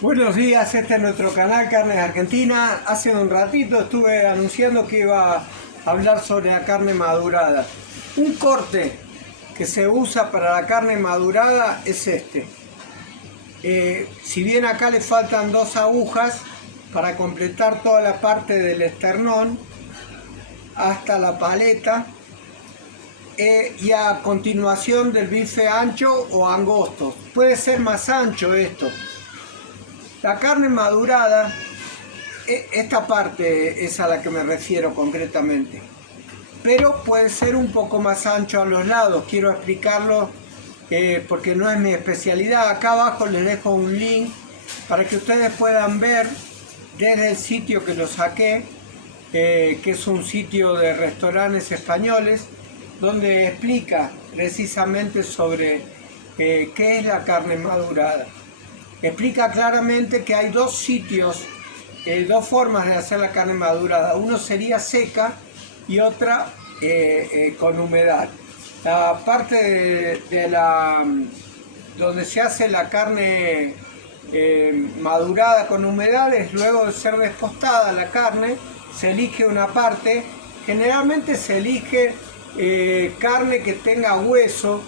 Buenos días, este es nuestro canal Carnes Argentina. Hace un ratito estuve anunciando que iba a hablar sobre la carne madurada. Un corte que se usa para la carne madurada es este. Si bien acá le faltan 2 agujas para completar toda la parte del esternón hasta la paleta, y a continuación del bife ancho o angosto. Puede ser más ancho esto. La carne madurada, esta parte es a la que me refiero concretamente, pero puede ser un poco más ancho a los lados. Quiero explicarlo porque no es mi especialidad. Acá abajo les dejo un link para que ustedes puedan ver desde el sitio que lo saqué, que es un sitio de restaurantes españoles, donde explica precisamente sobre qué es la carne madurada. Explica claramente que hay 2 sitios, 2 formas de hacer la carne madurada. Uno sería seca y otra con humedad. La parte donde se hace la carne madurada con humedad es luego de ser despostada la carne, se elige una parte. Generalmente se elige carne que tenga hueso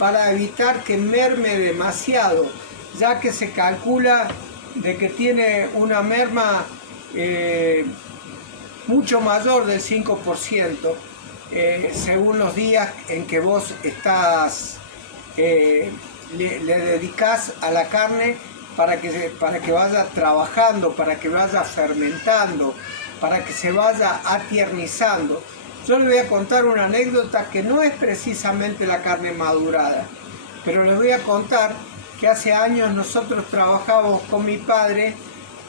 para evitar que merme demasiado, ya que se calcula de que tiene una merma mucho mayor del 5%, según los días en que vos estás, le dedicás a la carne para que vaya trabajando, para que vaya fermentando, para que se vaya atiernizando. Yo les voy a contar una anécdota que no es precisamente la carne madurada, pero les voy a contar que hace años nosotros trabajamos con mi padre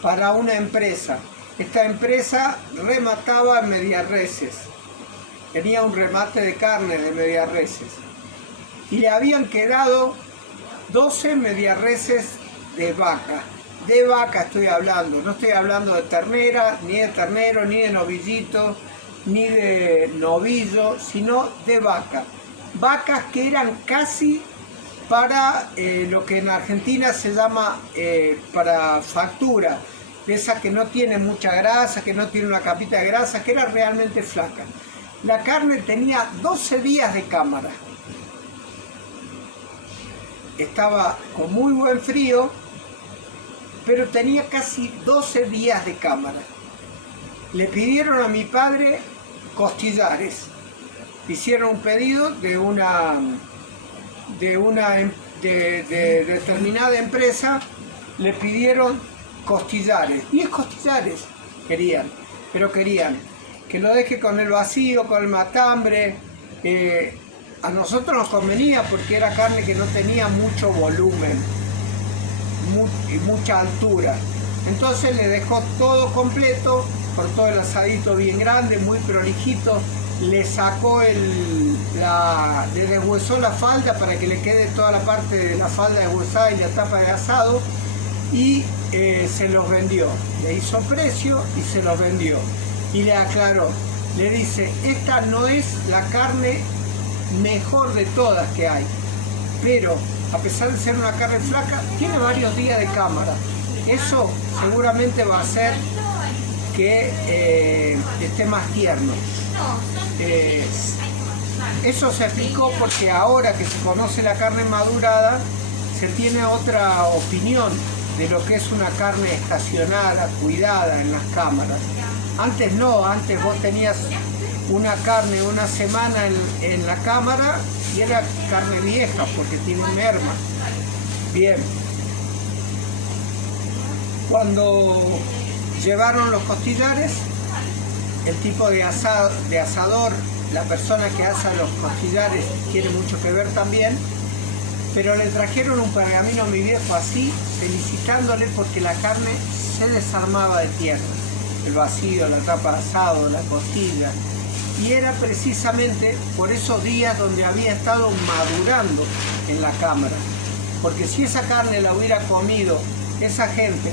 para una empresa. Esta empresa remataba medias reses. Tenía un remate de carne de medias reses. Y le habían quedado 12 medias reses de vaca. De vaca estoy hablando. No estoy hablando de ternera, ni de ternero, ni de novillito, ni de novillo, sino de vaca. Vacas que eran casi para lo que en Argentina se llama para factura, de esa que no tiene mucha grasa, que no tiene una capita de grasa, que era realmente flaca. La carne tenía 12 días de cámara. Estaba con muy buen frío, pero tenía casi 12 días de cámara. Le pidieron a mi padre costillares. Hicieron un pedido de una determinada empresa, le pidieron costillares, 10 costillares querían, pero querían que lo deje con el vacío, con el matambre. A nosotros nos convenía porque era carne que no tenía mucho volumen y mucha altura. Entonces le dejó todo completo, cortó el asadito bien grande, muy prolijito. Le sacó le deshuesó la falda para que le quede toda la parte de la falda deshuesada y la tapa de asado, y se los vendió. Le hizo precio y se los vendió. Y le aclaró, le dice: esta no es la carne mejor de todas que hay, pero a pesar de ser una carne flaca, tiene varios días de cámara. Eso seguramente va a hacer que esté más tierno. Eso se explicó porque ahora que se conoce la carne madurada, se tiene otra opinión de lo que es una carne estacionada, cuidada en las cámaras. Antes no, antes vos tenías una carne una semana en la cámara y era carne vieja porque tiene merma. Bien. Cuando llevaron los costillares, el tipo de asador, la persona que asa los costillares, tiene mucho que ver también, pero le trajeron un pergamino a mi viejo así, felicitándole porque la carne se desarmaba de tierra, el vacío, la tapa de asado, la costilla, y era precisamente por esos días donde había estado madurando en la cámara, porque si esa carne la hubiera comido esa gente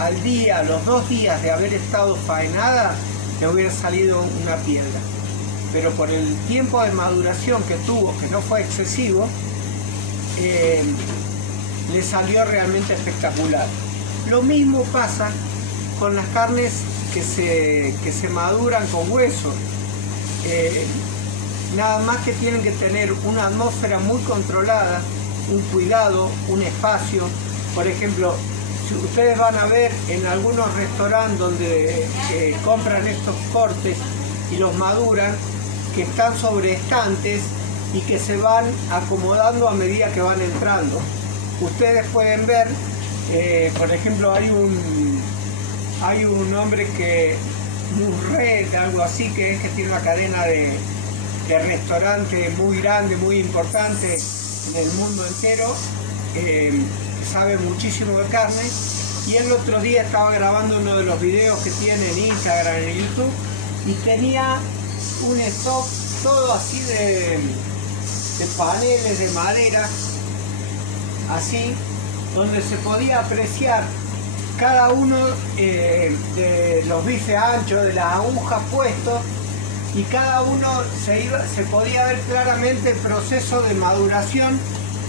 al día, a los 2 días de haber estado faenada, le hubiera salido una piedra. Pero por el tiempo de maduración que tuvo, que no fue excesivo, le salió realmente espectacular. Lo mismo pasa con las carnes que se maduran con hueso. Nada más que tienen que tener una atmósfera muy controlada, un cuidado, un espacio. Por ejemplo, si ustedes van a ver en algunos restaurantes donde compran estos cortes y los maduran, que están sobre estantes y que se van acomodando a medida que van entrando. Ustedes pueden ver, por ejemplo, hay un hombre que, Murred, algo así, que tiene una cadena de restaurantes muy grande, muy importante en el mundo entero, sabe muchísimo de carne, y el otro día estaba grabando uno de los videos que tiene en Instagram, en YouTube, y tenía un stock todo así de paneles de madera, así, donde se podía apreciar cada uno de los bifes anchos, de las agujas puestos, y cada uno se podía ver claramente el proceso de maduración,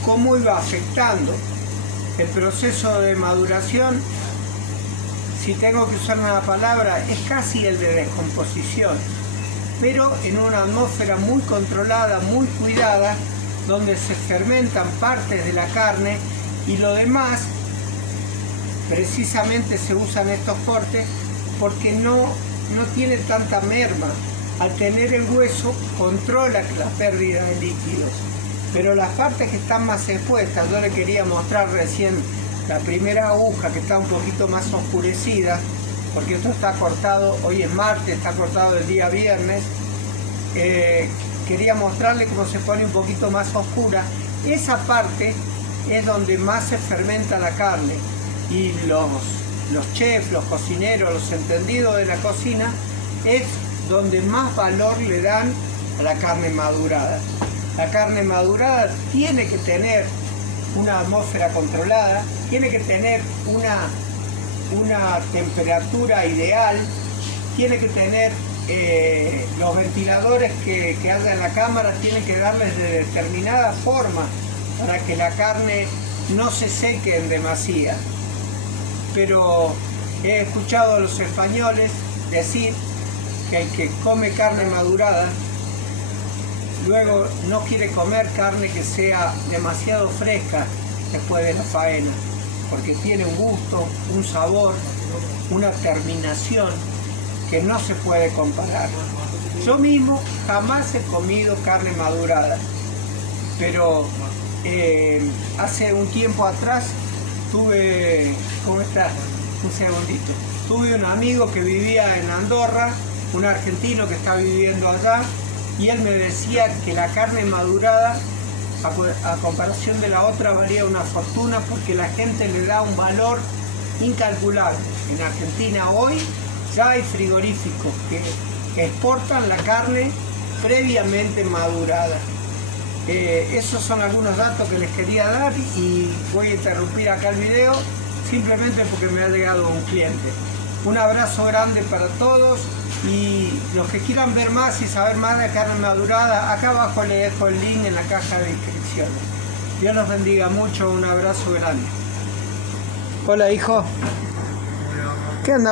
cómo iba afectando. El proceso de maduración, si tengo que usar una palabra, es casi el de descomposición, pero en una atmósfera muy controlada, muy cuidada, donde se fermentan partes de la carne y lo demás, precisamente se usan estos cortes porque no tiene tanta merma. Al tener el hueso, controla la pérdida de líquidos. Pero las partes que están más expuestas, yo le quería mostrar recién la primera aguja que está un poquito más oscurecida, porque esto está cortado, hoy es martes, está cortado el día viernes. Quería mostrarle cómo se pone un poquito más oscura. Esa parte es donde más se fermenta la carne, y los chefs, los cocineros, los entendidos de la cocina, es donde más valor le dan a la carne madurada. La carne madurada tiene que tener una atmósfera controlada, tiene que tener una temperatura ideal, tiene que tener los ventiladores que haya en la cámara, tienen que darles de determinada forma para que la carne no se seque en demasía. Pero he escuchado a los españoles decir que el que come carne madurada luego no quiere comer carne que sea demasiado fresca después de la faena, porque tiene un gusto, un sabor, una terminación que no se puede comparar. Yo mismo jamás he comido carne madurada, pero hace un tiempo atrás tuve, ¿cómo estás? Un segundito. Tuve un amigo que vivía en Andorra, un argentino que está viviendo allá, y él me decía que la carne madurada, a comparación de la otra, valía una fortuna porque la gente le da un valor incalculable. En Argentina hoy ya hay frigoríficos que exportan la carne previamente madurada. Esos son algunos datos que les quería dar, y voy a interrumpir acá el video simplemente porque me ha llegado un cliente. Un abrazo grande para todos, y los que quieran ver más y saber más de carne madurada, acá abajo les dejo el link en la caja de descripciones. Dios los bendiga mucho, un abrazo grande. Hola, hijo. ¿Qué anda?